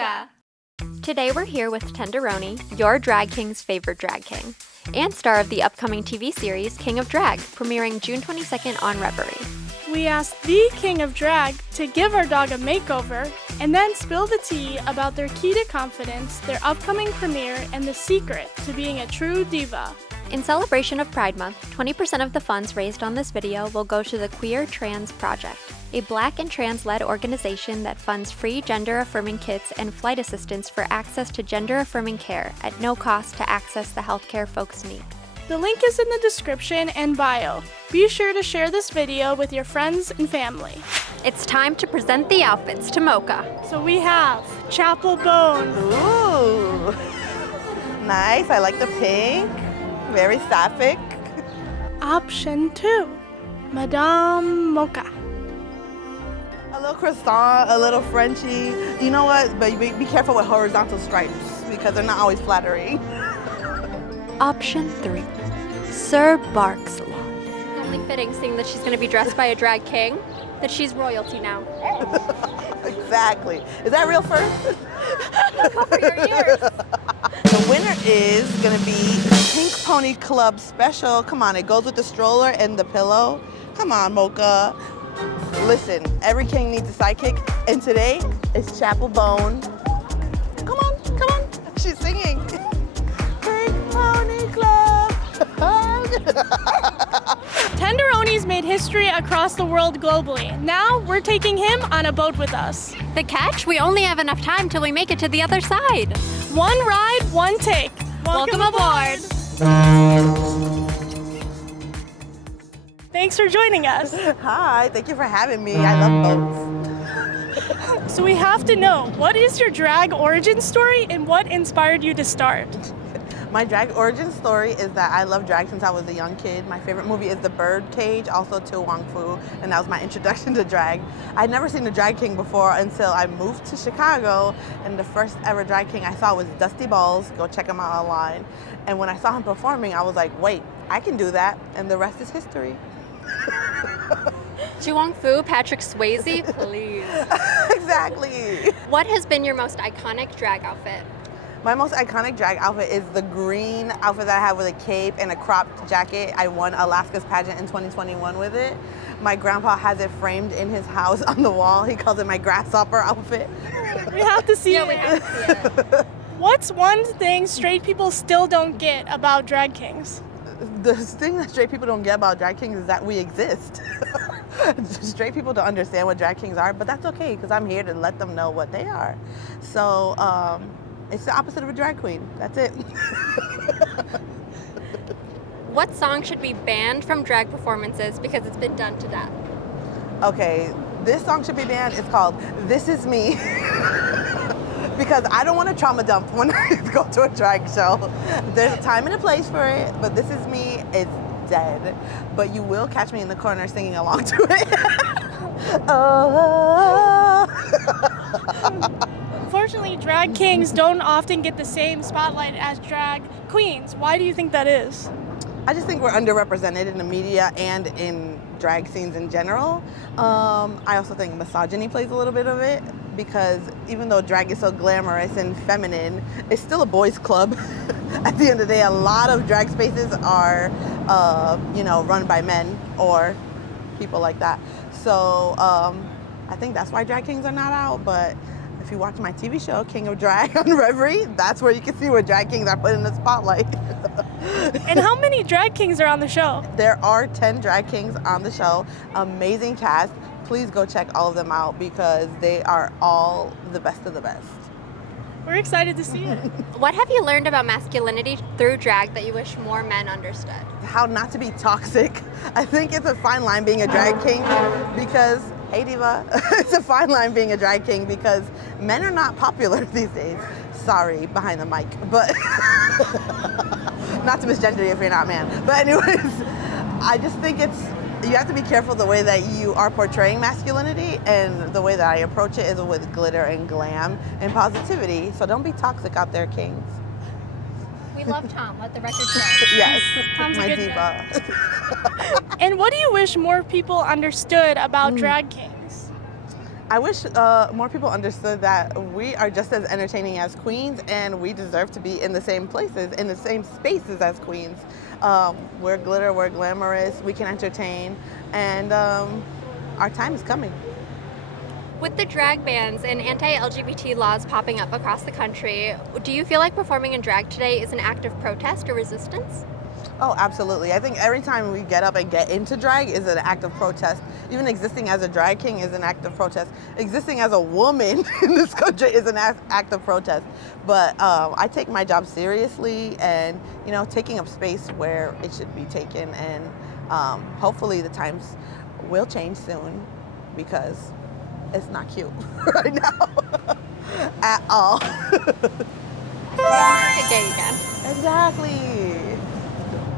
Mocha. Today we're here with Tenderoni, your drag king's favorite drag king, and star of the upcoming TV series King of Drag, premiering June 22nd on Revry. We asked the King of Drag to give our dog a makeover and then spill the tea about their key to confidence, their upcoming premiere, and the secret to being a true diva. In celebration of Pride Month, 20% of the funds raised on this video will go to the Queer Trans Project, a Black and trans-led organization that funds free gender-affirming kits and flight assistance for access to gender-affirming care at no cost to access the healthcare folks need. The link is in the description and bio. Be sure to share this video with your friends and family. It's time to present the outfits to Mocha. So we have Chapel Bone. Ooh, nice. I like the pink. Very sapphic. Option 2, Madame Mocha. A little croissant, a little Frenchy. You know what? But be careful with horizontal stripes because they're not always flattering. Option 3, Sir Barksalon. Only fitting, seeing that she's going to be dressed by a drag king, that she's royalty now. Exactly. Is that real fur? Cover your ears. The winner is going to be Pink Pony Club Special. Come on, it goes with the stroller and the pillow. Come on, Mocha. Listen, every king needs a sidekick, and today it's Chapel Bone. Come on. She's singing. Pink Pony Club. Tenderoni's made history across the world globally. Now we're taking him on a boat with us. The catch? We only have enough time till we make it to the other side. One ride, one take. Welcome aboard. Thanks for joining us. Hi, thank you for having me. I love boats. So we have to know, what is your drag origin story and what inspired you to start? My drag origin story is that I love drag since I was a young kid. My favorite movie is The Birdcage, also To Wong Fu, and that was my introduction to drag. I'd never seen a drag king before until I moved to Chicago, and the first ever drag king I saw was Dusty Balls. Go check him out online. And when I saw him performing, I was like, wait, I can do that, and the rest is history. To Wong Fu, Patrick Swayze, please. Exactly. What has been your most iconic drag outfit? My most iconic drag outfit is the green outfit that I have with a cape and a cropped jacket. I won Alaska's pageant in 2021 with it. My grandpa has it framed in his house on the wall. He calls it my grasshopper outfit. We have to see it. We have to see it. What's one thing straight people still don't get about drag kings? The thing that straight people don't get about drag kings is that we exist. Straight people don't understand what drag kings are, but that's okay because I'm here to let them know what they are. So it's the opposite of a drag queen. That's it. What song should be banned from drag performances because it's been done to death? Okay, this song should be banned. It's called This Is Me. Because I don't want to trauma dump when I go to a drag show. There's a time and a place for it, but This Is Me is dead. But you will catch me in the corner singing along to it. Oh. Unfortunately, drag kings don't often get the same spotlight as drag queens. Why do you think that is? I just think we're underrepresented in the media and in drag scenes in general. I also think misogyny plays a little bit of it because even though drag is so glamorous and feminine, it's still a boys' club. At the end of the day, a lot of drag spaces are, run by men or people like that. So I think that's why drag kings are not out. But if you watch my TV show, King of Drag on Revry, that's where you can see where drag kings are put in the spotlight. And how many drag kings are on the show? There are 10 drag kings on the show. Amazing cast. Please go check all of them out because they are all the best of the best. We're excited to see it. What have you learned about masculinity through drag that you wish more men understood? How not to be toxic. I think it's a fine line being a drag king because, hey diva, it's a fine line being a drag king because men are not popular these days. Sorry, behind the mic, but not to misgender you if you're not a man. But anyways, I just think you have to be careful the way that you are portraying masculinity, and the way that I approach it is with glitter and glam and positivity. So don't be toxic out there, kings. We love Tom, let the record show. Yes, Tom's a my good diva. And what do you wish more people understood about drag kings? I wish more people understood that we are just as entertaining as queens, and we deserve to be in the same places, in the same spaces as queens. We're glitter, we're glamorous, we can entertain, and our time is coming. With the drag bans and anti-LGBT laws popping up across the country, do you feel like performing in drag today is an act of protest or resistance? Oh, absolutely. I think every time we get up and get into drag is an act of protest. Even existing as a drag king is an act of protest. Existing as a woman in this country is an act of protest. But I take my job seriously, and taking up space where it should be taken. And hopefully the times will change soon, because it's not cute right now at all. Okay, again. Exactly.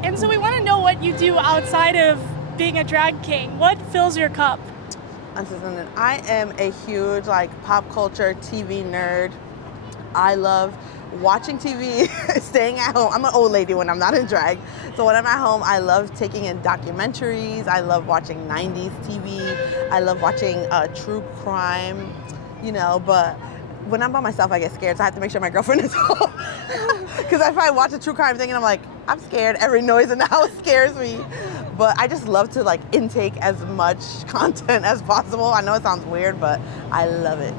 And so we want to know what you do outside of being a drag king. What fills your cup? Listen, I am a huge pop culture TV nerd. I love watching TV, staying at home. I'm an old lady when I'm not in drag. So when I'm at home, I love taking in documentaries. I love watching 90s TV. I love watching true crime, but when I'm by myself, I get scared, so I have to make sure my girlfriend is home. Because if I watch a true crime thing and I'm like, I'm scared, every noise in the house scares me. But I just love to intake as much content as possible. I know it sounds weird, but I love it.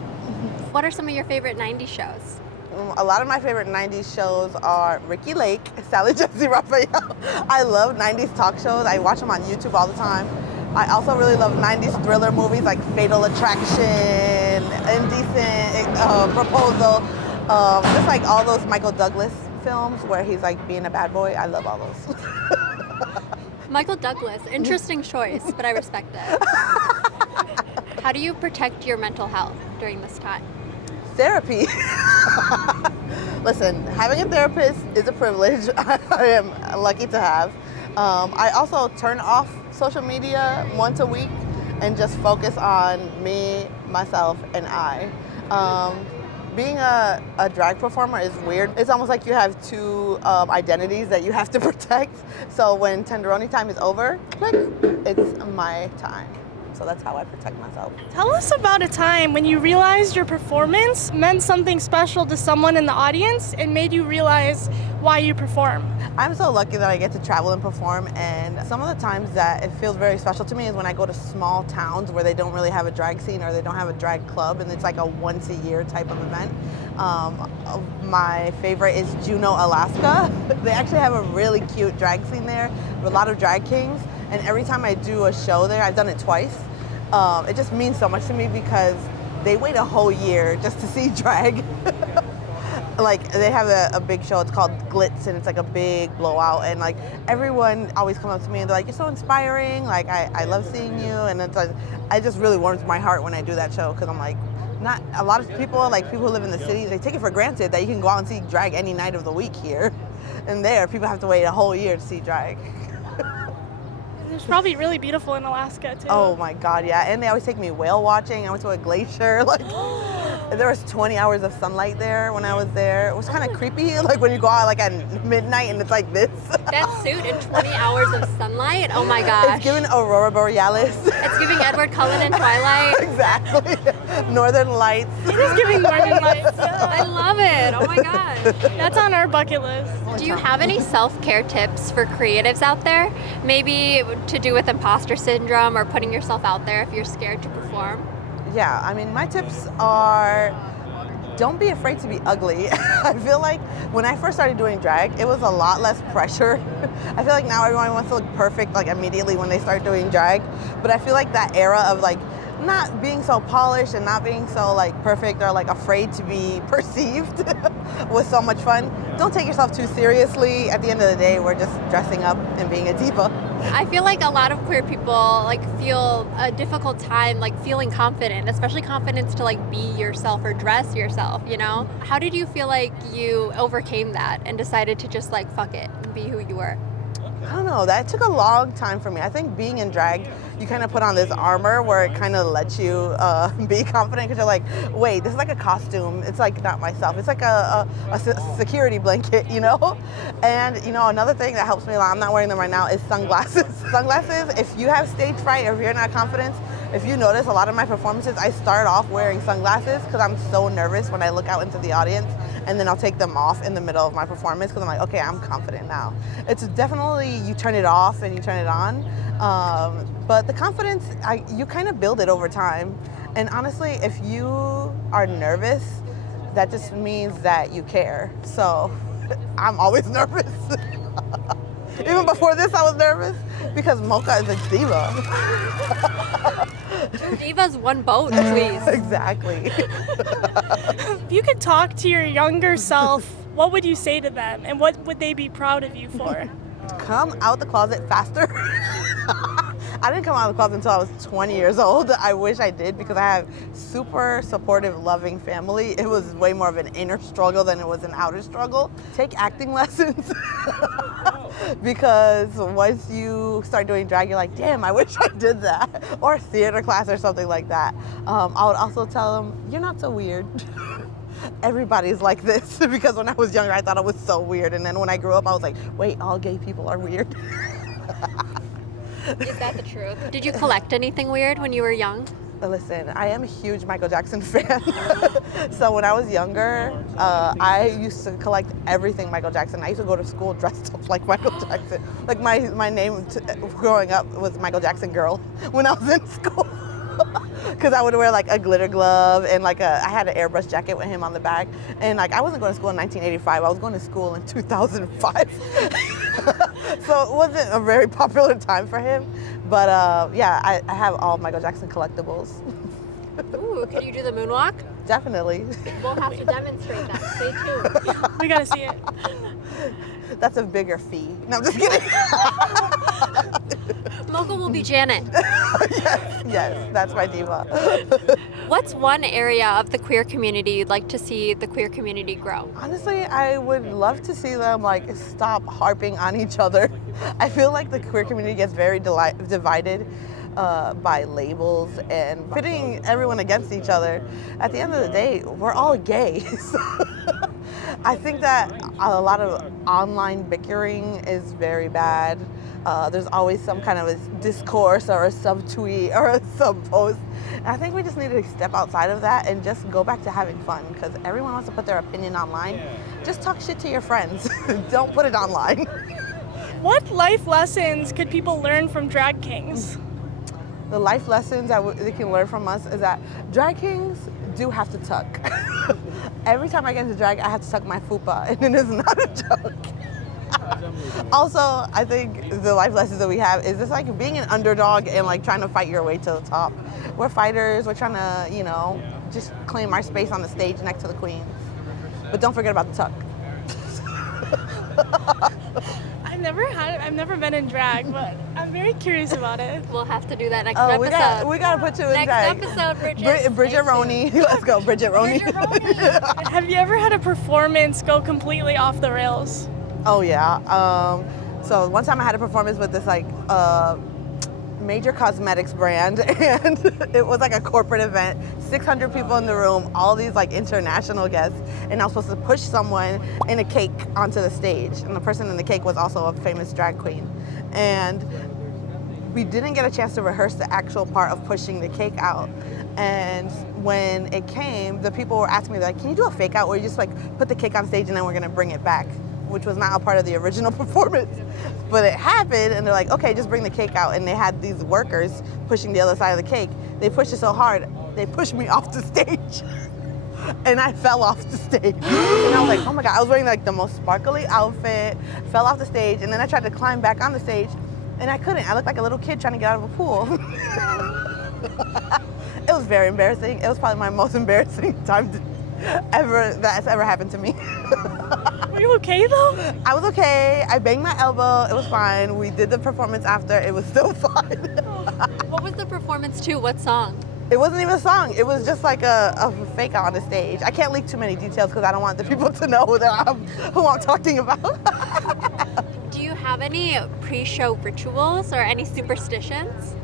What are some of your favorite 90s shows? A lot of my favorite 90s shows are Ricky Lake, Sally Jesse Raphael. I love 90s talk shows. I watch them on YouTube all the time. I also really love 90s thriller movies like Fatal Attraction, Indecent Proposal, just all those Michael Douglas films where he's being a bad boy. I love all those. Michael Douglas, interesting choice, but I respect it. How do you protect your mental health during this time? Therapy. Listen, having a therapist is a privilege. I am lucky to have. I also turn off social media once a week and just focus on me, myself, and I. Being a drag performer is weird. It's almost like you have two identities that you have to protect. So when Tenderoni time is over, click, it's my time. So that's how I protect myself. Tell us about a time when you realized your performance meant something special to someone in the audience and made you realize why you perform. I'm so lucky that I get to travel and perform, and some of the times that it feels very special to me is when I go to small towns where they don't really have a drag scene or they don't have a drag club, and it's a once a year type of event. My favorite is Juneau, Alaska. They actually have a really cute drag scene there with a lot of drag kings. And every time I do a show there, I've done it twice, it just means so much to me because they wait a whole year just to see drag. They have a big show, it's called Glitz, and it's a big blowout, and everyone always comes up to me and they're like, you're so inspiring, I love seeing you, and it's it just really warms my heart when I do that show, because I'm not a lot of people, people who live in the city, they take it for granted that you can go out and see drag any night of the week here, and there, people have to wait a whole year to see drag. It's probably really beautiful in Alaska, too. Oh my God, yeah. And they always take me whale watching. I went to a glacier. There was 20 hours of sunlight there when I was there. It was kind of creepy, when you go out at midnight and it's like this. That suit in 20 hours of sunlight? Oh my gosh. It's giving Aurora Borealis. It's giving Edward Cullen in Twilight. Exactly. Northern Lights. It is giving Northern Lights. I love it. Oh my gosh. That's on our bucket list. Do you have any self-care tips for creatives out there? Maybe to do with imposter syndrome or putting yourself out there if you're scared to perform? Yeah, my tips are, don't be afraid to be ugly. I feel like when I first started doing drag, it was a lot less pressure. I feel like now everyone wants to look perfect immediately when they start doing drag. But I feel like that era of not being so polished and not being so perfect or afraid to be perceived was so much fun. Don't take yourself too seriously. At the end of the day, we're just dressing up and being a diva. I feel like a lot of queer people feel a difficult time feeling confident, especially confidence to be yourself or dress yourself, How did you feel like you overcame that and decided to just fuck it and be who you were? I don't know, that took a long time for me. I think being in drag you kind of put on this armor where it kind of lets you be confident because you're like, wait, this is like a costume. It's like not myself. It's like a security blanket, you know? And, you know, another thing that helps me a lot, I'm not wearing them right now, is sunglasses. Sunglasses, if you have stage fright or if you're not confident, if you notice a lot of my performances, I start off wearing sunglasses because I'm so nervous when I look out into the audience, and then I'll take them off in the middle of my performance because I'm like, okay, I'm confident now. It's definitely, you turn it off and you turn it on, but the confidence, you kind of build it over time. And honestly, if you are nervous, that just means that you care. So I'm always nervous. Even before this, I was nervous because Mocha is a diva. Two divas, one boat, please. Exactly. If you could talk to your younger self, what would you say to them, and what would they be proud of you for? Come out the closet faster. I didn't come out of the closet until I was 20 years old. I wish I did because I have super supportive, loving family. It was way more of an inner struggle than it was an outer struggle. Take acting lessons because once you start doing drag, you're like, damn, I wish I did that. Or theater class or something like that. I would also tell them, you're not so weird. Everybody's like this because when I was younger, I thought it was so weird. And then when I grew up, I was like, wait, all gay people are weird. Is that the truth? Did you collect anything weird when you were young? Listen, I am a huge Michael Jackson fan. So when I was younger, I used to collect everything Michael Jackson. I used to go to school dressed up like Michael Jackson. Like my name growing up was Michael Jackson Girl when I was in school. Because I would wear like a glitter glove and like I had an airbrush jacket with him on the back. And like I wasn't going to school in 1985, I was going to school in 2005. So it wasn't a very popular time for him. But yeah, I have all Michael Jackson collectibles. Ooh, can you do the moonwalk? Definitely. We'll have to demonstrate that. Stay tuned. We gotta see it. That's a bigger fee. No, I'm just kidding. Mocha will be Janet. Yes, that's my diva. What's one area of the queer community you'd like to see the queer community grow? Honestly, I would love to see them like stop harping on each other. I feel like the queer community gets very divided by labels and pitting everyone against each other. At the end of the day, we're all gay. So I think that a lot of online bickering is very bad. There's always some kind of a discourse or a subtweet or a sub-post. And I think we just need to step outside of that and just go back to having fun because everyone wants to put their opinion online. Just talk shit to your friends. Don't put it online. What life lessons could people learn from drag kings? The life lessons that they can learn from us is that drag kings do have to tuck. Every time I get into drag, I have to tuck my fupa, and it is not a joke. Also, I think the life lessons that we have is just like being an underdog and like trying to fight your way to the top. We're fighters. We're trying to, you know, just claim our space on the stage next to the queens. But don't forget about the tuck. I've never been in drag, but I'm very curious about it. We'll have to do that next episode. We gotta put you in drag. Next episode, Bridget. Bridget Roney. Let's go, Bridget Roney. Have you ever had a performance go completely off the rails? Oh yeah. So one time I had a performance with this like major cosmetics brand, and it was like a corporate event, 600 people in the room, all these like international guests, and I was supposed to push someone in a cake onto the stage, and the person in the cake was also a famous drag queen. And we didn't get a chance to rehearse the actual part of pushing the cake out. And when it came, the people were asking me, like, can you do a fake out where you just like put the cake on stage and then we're gonna bring it back? Which was not a part of the original performance. But it happened, and they're like, okay, just bring the cake out. And they had these workers pushing the other side of the cake. They pushed it so hard, they pushed me off the stage. And I fell off the stage. And I was like, oh my God, I was wearing like the most sparkly outfit, fell off the stage, and then I tried to climb back on the stage, and I couldn't. I looked like a little kid trying to get out of a pool. It was very embarrassing. It was probably my most embarrassing time that's ever happened to me. Were you okay though? I was okay. I banged my elbow. It was fine. We did the performance after. It was still fine. What was the performance to? What song? It wasn't even a song. It was just like a fake out on the stage. I can't leak too many details because I don't want the people to know who I'm talking about. Do you have any pre-show rituals or any superstitions?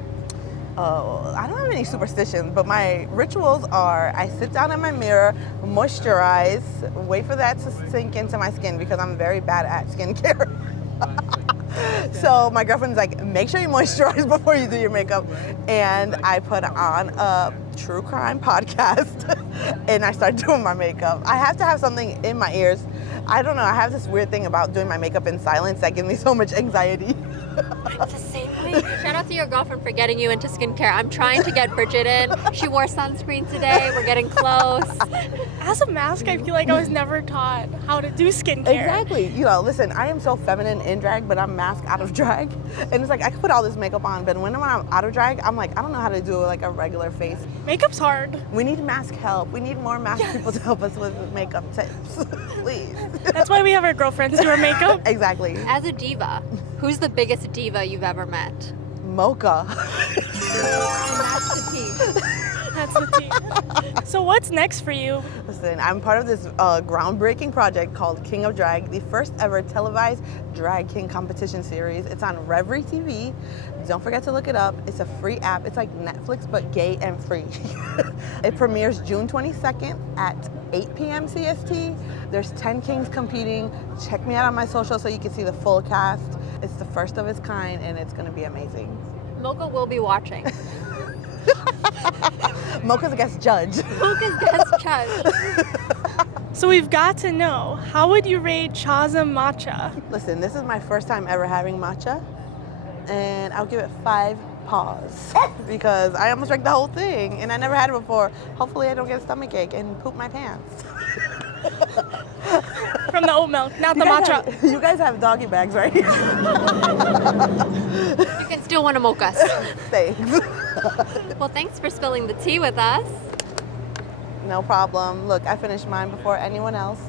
I don't have any superstitions, but my rituals are I sit down in my mirror, moisturize, wait for that to sink into my skin because I'm very bad at skincare. So my girlfriend's like, make sure you moisturize before you do your makeup. And I put on a true crime podcast and I start doing my makeup. I have to have something in my ears. I don't know, I have this weird thing about doing my makeup in silence that gives me so much anxiety. It's the same way. Shout out to your girlfriend for getting you into skincare. I'm trying to get Bridget in. She wore sunscreen today. We're getting close. As a mask, I feel like I was never taught how to do skincare. Exactly. You know, listen, I am so feminine in drag, but I'm masked out of drag. And it's like, I can put all this makeup on, but when I'm out of drag, I'm like, I don't know how to do like a regular face. Makeup's hard. We need mask help. We need more mask people to help us with makeup tips. Please. That's why we have our girlfriends do our makeup. Exactly. As a diva, who's the biggest diva you've ever met? Mocha. And that's the tea. That's the tea. So what's next for you? Listen, I'm part of this groundbreaking project called King of Drag, the first ever televised drag king competition series. It's on Revry TV. Don't forget to look it up. It's a free app. It's like Netflix, but gay and free. It premieres June 22nd at 8 p.m. CST. There's 10 kings competing. Check me out on my social so you can see the full cast. It's the first of its kind, and it's going to be amazing. Mocha will be watching. Mocha's a guest judge. Mocha's guest judge. So we've got to know, how would you rate Chaza Matcha? Listen, this is my first time ever having matcha, and I'll give it 5 paws because I almost drank the whole thing, and I never had it before. Hopefully I don't get a stomachache and poop my pants. From the oat milk, not the matcha. You guys have doggy bags, right? You can still win a mocha. Thanks. Well, thanks for spilling the tea with us. No problem. Look, I finished mine before anyone else.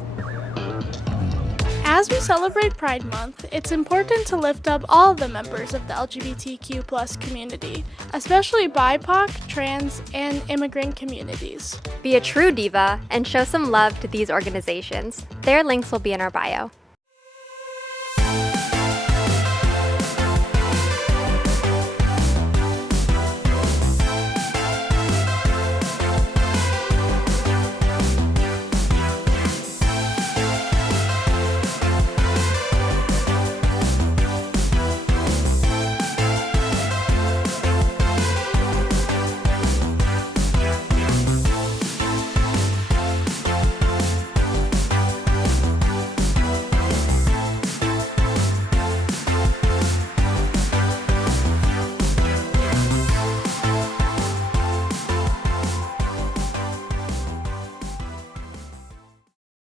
As we celebrate Pride Month, it's important to lift up all the members of the LGBTQ plus community, especially BIPOC, trans, and immigrant communities. Be a true diva and show some love to these organizations. Their links will be in our bio.